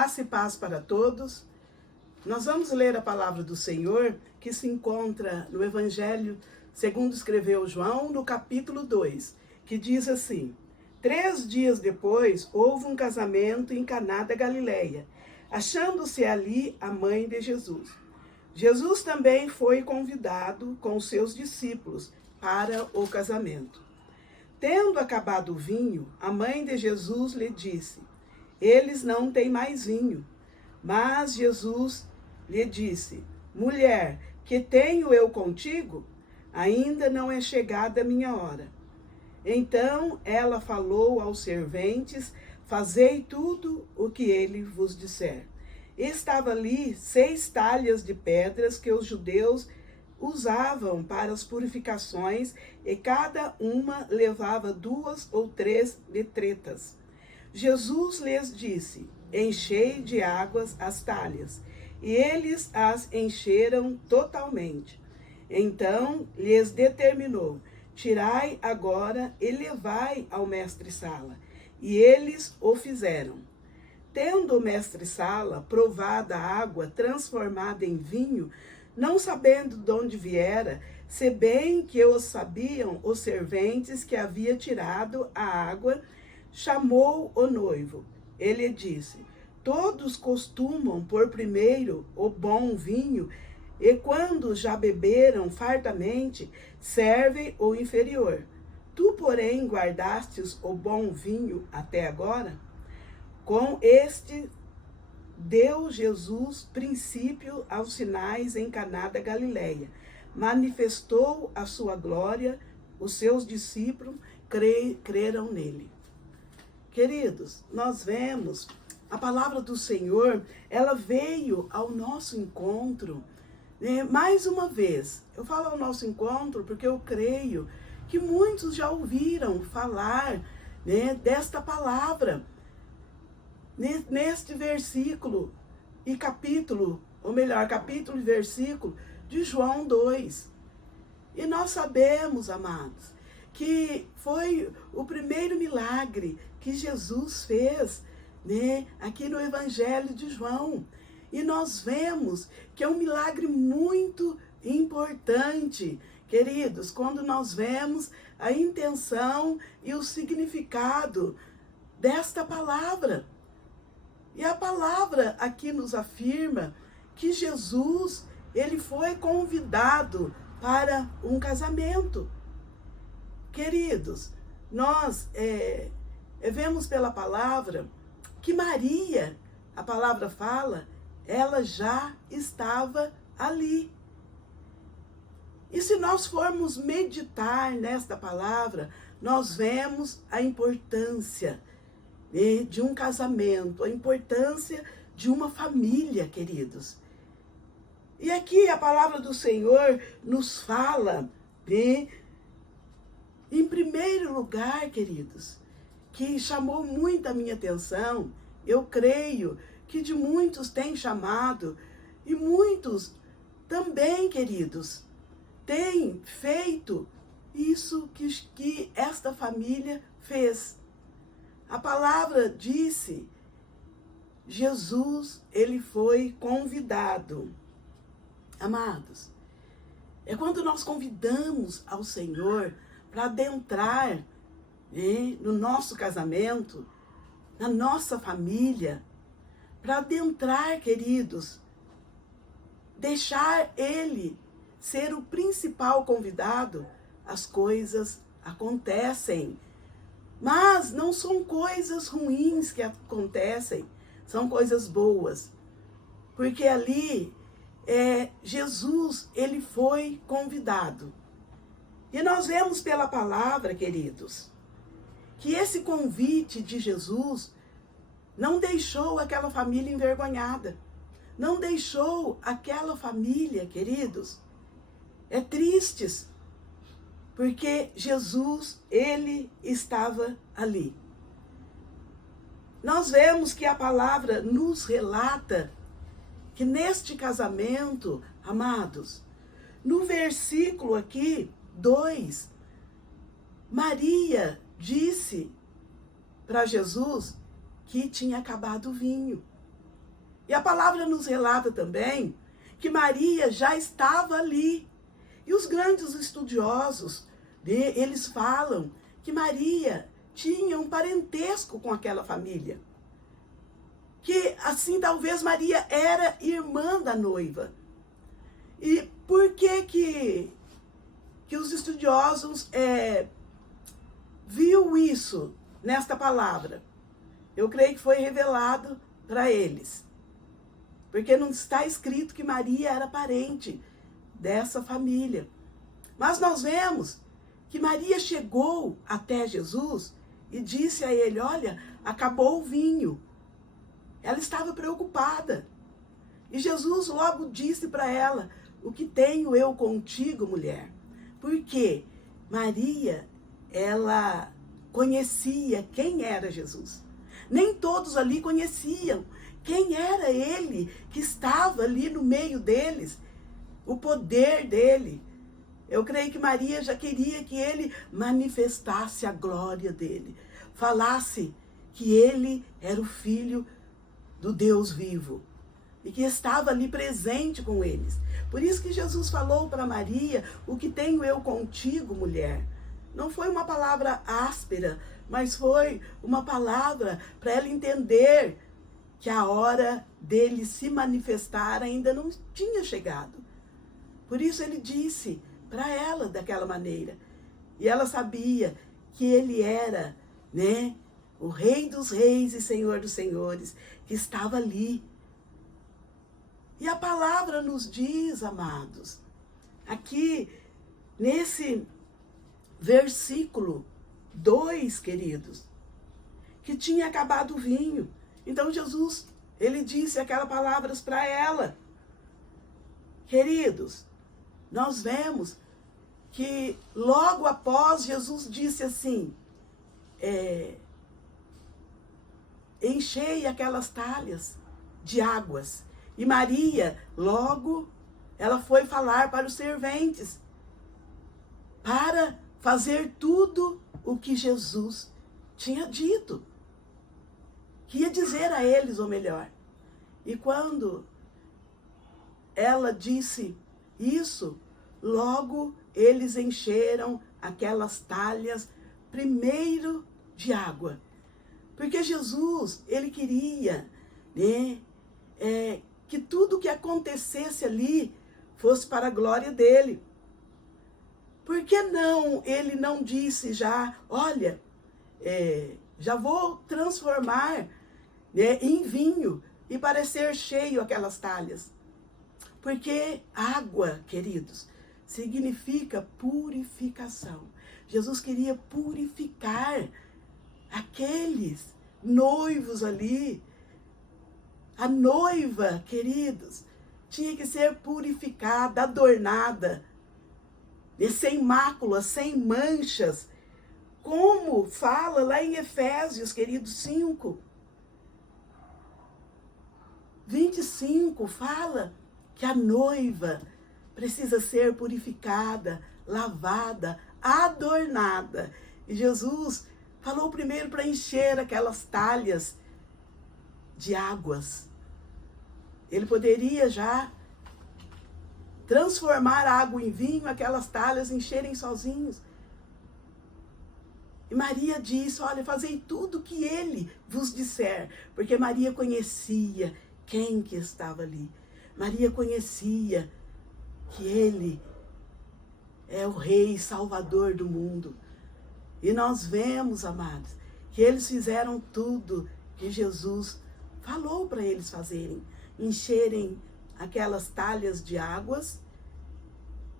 Graça e paz para todos. Nós vamos ler a palavra do Senhor que se encontra no Evangelho segundo escreveu João, no capítulo 2, que diz assim: 3 dias depois, houve um casamento em Caná da Galileia, achando-se ali a mãe de Jesus. Jesus também foi convidado com os seus discípulos para o casamento. Tendo acabado o vinho, a mãe de Jesus lhe disse: eles não têm mais vinho. Mas Jesus lhe disse: mulher, que tenho eu contigo? Ainda não é chegada a minha hora. Então ela falou aos serventes: fazei tudo o que ele vos disser. Estava ali 6 talhas de pedras que os judeus usavam para as purificações, e cada uma levava 2 ou 3 letretas. Jesus lhes disse: enchei de águas as talhas. E eles as encheram totalmente. Então lhes determinou: tirai agora e levai ao mestre-sala. E eles o fizeram. Tendo o mestre-sala provado a água transformada em vinho, não sabendo de onde viera, se bem que o sabiam os serventes que havia tirado a água, chamou o noivo. Ele disse: todos costumam pôr primeiro o bom vinho, e quando já beberam fartamente, servem o inferior. Tu, porém, guardastes o bom vinho até agora? Com este deu Jesus princípio aos sinais em Caná da Galileia. Manifestou a sua glória, os seus discípulos creram nele. Queridos, nós vemos a palavra do Senhor, ela veio ao nosso encontro, né? Mais uma vez. Eu falo ao nosso encontro porque eu creio que muitos já ouviram falar, né, desta palavra, neste versículo e capítulo, ou melhor, capítulo e versículo de João 2. E nós sabemos, amados, que foi o primeiro milagre que Jesus fez, né, aqui no Evangelho de João. E nós vemos que é um milagre muito importante, queridos, quando nós vemos a intenção e o significado desta palavra. E a palavra aqui nos afirma que Jesus, ele foi convidado para um casamento. Queridos, nós vemos pela palavra que Maria, a palavra fala, ela já estava ali. E se nós formos meditar nesta palavra, nós vemos a importância, né, de um casamento, a importância de uma família, queridos. E aqui a palavra do Senhor nos fala, né, em primeiro lugar, queridos, que chamou muito a minha atenção, eu creio que de muitos tem chamado, e muitos também, queridos, têm feito isso que esta família fez. A palavra disse: Jesus, ele foi convidado. Amados, é quando nós convidamos ao Senhor para adentrar, né, no nosso casamento, na nossa família, para adentrar, queridos, deixar ele ser o principal convidado, as coisas acontecem. Mas não são coisas ruins que acontecem, são coisas boas. Porque ali, Jesus, ele foi convidado. E nós vemos pela palavra, queridos, que esse convite de Jesus não deixou aquela família envergonhada. Não deixou aquela família, queridos, tristes. Porque Jesus, ele estava ali. Nós vemos que a palavra nos relata que neste casamento, amados, no versículo aqui, 2, Maria disse para Jesus que tinha acabado o vinho. E a palavra nos relata também que Maria já estava ali. E os grandes estudiosos, eles falam que Maria tinha um parentesco com aquela família. Que assim talvez Maria era irmã da noiva. E por que os estudiosos viu isso nesta palavra? Eu creio que foi revelado para eles. Porque não está escrito que Maria era parente dessa família. Mas nós vemos que Maria chegou até Jesus e disse a ele, olha, acabou o vinho. Ela estava preocupada. E Jesus logo disse para ela, o que tenho eu contigo, mulher? Porque Maria, ela conhecia quem era Jesus. Nem todos ali conheciam quem era ele que estava ali no meio deles, o poder dele. Eu creio que Maria já queria que ele manifestasse a glória dele, falasse que ele era o filho do Deus vivo e que estava ali presente com eles. Por isso que Jesus falou para Maria, o que tenho eu contigo, mulher? Não foi uma palavra áspera, mas foi uma palavra para ela entender que a hora dele se manifestar ainda não tinha chegado. Por isso ele disse para ela daquela maneira. E ela sabia que ele era, o Rei dos Reis e Senhor dos Senhores, que estava ali. E a palavra nos diz, amados, aqui nesse versículo 2, queridos, que tinha acabado o vinho. Então Jesus, ele disse aquelas palavras para ela. Queridos, nós vemos que logo após Jesus disse assim, enchei aquelas talhas de águas. E Maria, logo, ela foi falar para os serventes, para fazer tudo o que Jesus tinha dito. Que ia dizer a eles, ou melhor. E quando ela disse isso, logo eles encheram aquelas talhas primeiro de água. Porque Jesus, ele queria, que tudo que acontecesse ali fosse para a glória dele. Por que não, ele não disse já, olha, já vou transformar em vinho e parecer cheio aquelas talhas? Porque água, queridos, significa purificação. Jesus queria purificar aqueles noivos ali. A noiva, queridos, tinha que ser purificada, adornada, sem máculas, sem manchas. Como fala lá em Efésios, queridos, 5, 25, fala que a noiva precisa ser purificada, lavada, adornada. E Jesus falou primeiro para encher aquelas talhas de águas. Ele poderia já transformar a água em vinho, aquelas talhas encherem sozinhos. E Maria disse, olha, fazei tudo o que ele vos disser. Porque Maria conhecia quem que estava ali. Maria conhecia que ele é o Rei Salvador do mundo. E nós vemos, amados, que eles fizeram tudo que Jesus falou para eles fazerem. Encherem aquelas talhas de águas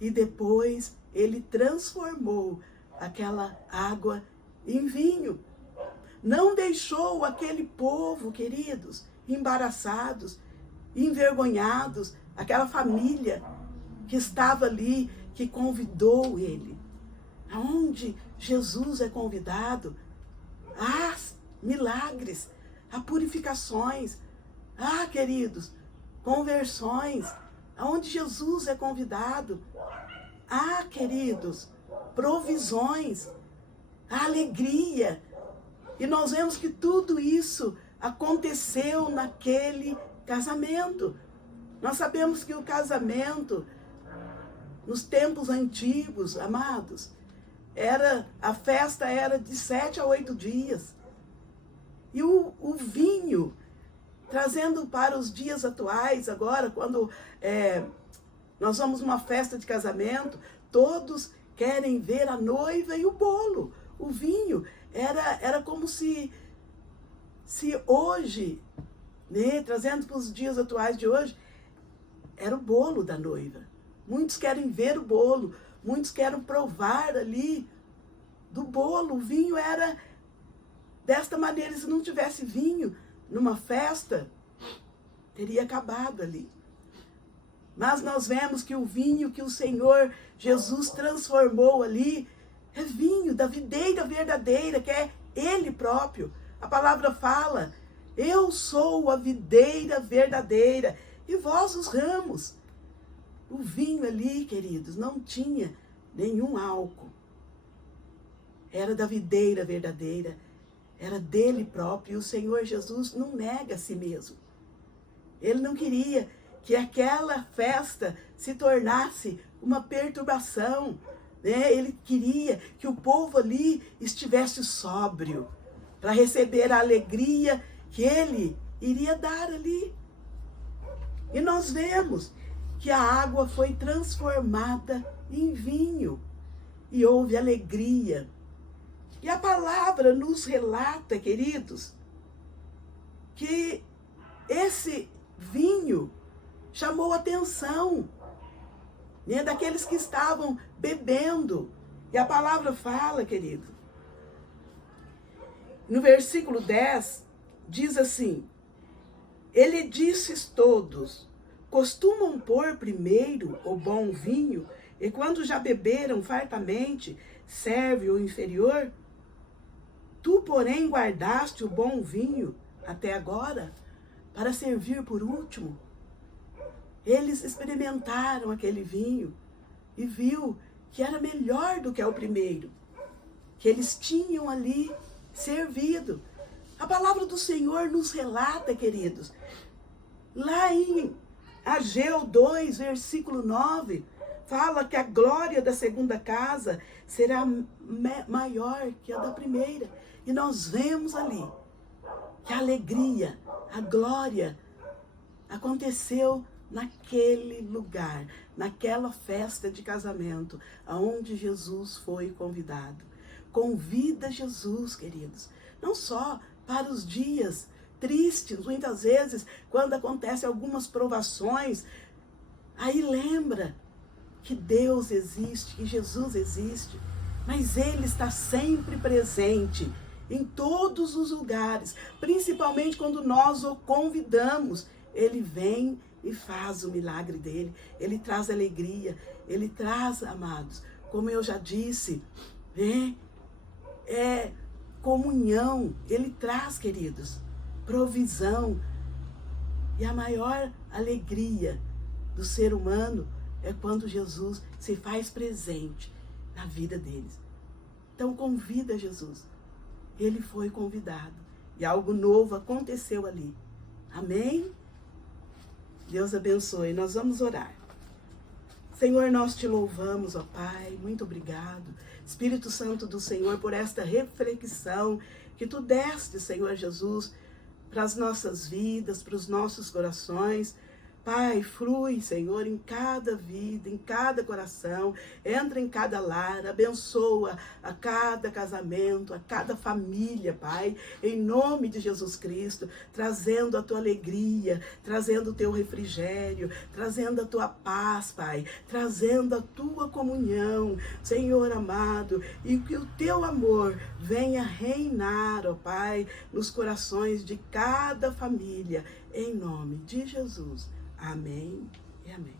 e depois ele transformou aquela água em vinho. Não deixou aquele povo, queridos, embaraçados, envergonhados, aquela família que estava ali, que convidou ele. Aonde Jesus é convidado, há milagres, há purificações, queridos, conversões. Aonde Jesus é convidado, queridos, provisões, alegria. E nós vemos que tudo isso aconteceu naquele casamento. Nós sabemos que o casamento, nos tempos antigos, amados, a festa era de 7 a 8 dias. E o vinho, trazendo para os dias atuais, agora, quando nós vamos numa festa de casamento, todos querem ver a noiva e o bolo. O vinho era como se hoje, né, trazendo para os dias atuais de hoje, era o bolo da noiva. Muitos querem ver o bolo, muitos querem provar ali do bolo. O vinho era desta maneira. Se não tivesse vinho numa festa, teria acabado ali. Mas nós vemos que o vinho que o Senhor Jesus transformou ali é vinho da videira verdadeira, que é Ele próprio. A palavra fala: eu sou a videira verdadeira e vós os ramos. O vinho ali, queridos, não tinha nenhum álcool. Era da videira verdadeira, era dele próprio. E o Senhor Jesus não nega a si mesmo. Ele não queria que aquela festa se tornasse uma perturbação, né? Ele queria que o povo ali estivesse sóbrio, para receber a alegria que ele iria dar ali. E nós vemos que a água foi transformada em vinho e houve alegria. E a palavra nos relata, queridos, que esse vinho chamou a atenção, né, daqueles que estavam bebendo. E a palavra fala, querido, no versículo 10, diz assim: ele disse todos, costumam pôr primeiro o bom vinho, e quando já beberam fartamente, serve o inferior? Tu, porém, guardaste o bom vinho até agora, para servir por último. Eles experimentaram aquele vinho e viu que era melhor do que o primeiro, que eles tinham ali servido. A palavra do Senhor nos relata, queridos, lá em Ageu 2, versículo 9, fala que a glória da segunda casa será maior que a da primeira. E nós vemos ali que a alegria, a glória aconteceu naquele lugar, naquela festa de casamento, aonde Jesus foi convidado. Convida Jesus, queridos, não só para os dias tristes, muitas vezes, quando acontecem algumas provações, aí lembra que Deus existe, que Jesus existe, mas Ele está sempre presente em todos os lugares, principalmente quando nós o convidamos. Ele vem e faz o milagre dele, ele traz alegria, ele traz, amados, como eu já disse, né? Comunhão, ele traz, queridos, provisão. E a maior alegria do ser humano é quando Jesus se faz presente na vida deles. Então convida Jesus. Ele foi convidado e algo novo aconteceu ali. Amém? Deus abençoe. Nós vamos orar. Senhor, nós te louvamos, ó Pai, muito obrigado. Espírito Santo do Senhor, por esta reflexão que tu deste, Senhor Jesus, para as nossas vidas, para os nossos corações. Pai, flui, Senhor, em cada vida, em cada coração, entra em cada lar, abençoa a cada casamento, a cada família, Pai, em nome de Jesus Cristo, trazendo a tua alegria, trazendo o teu refrigério, trazendo a tua paz, Pai, trazendo a tua comunhão, Senhor amado, e que o teu amor venha reinar, ó Pai, nos corações de cada família, em nome de Jesus. Amém e amém.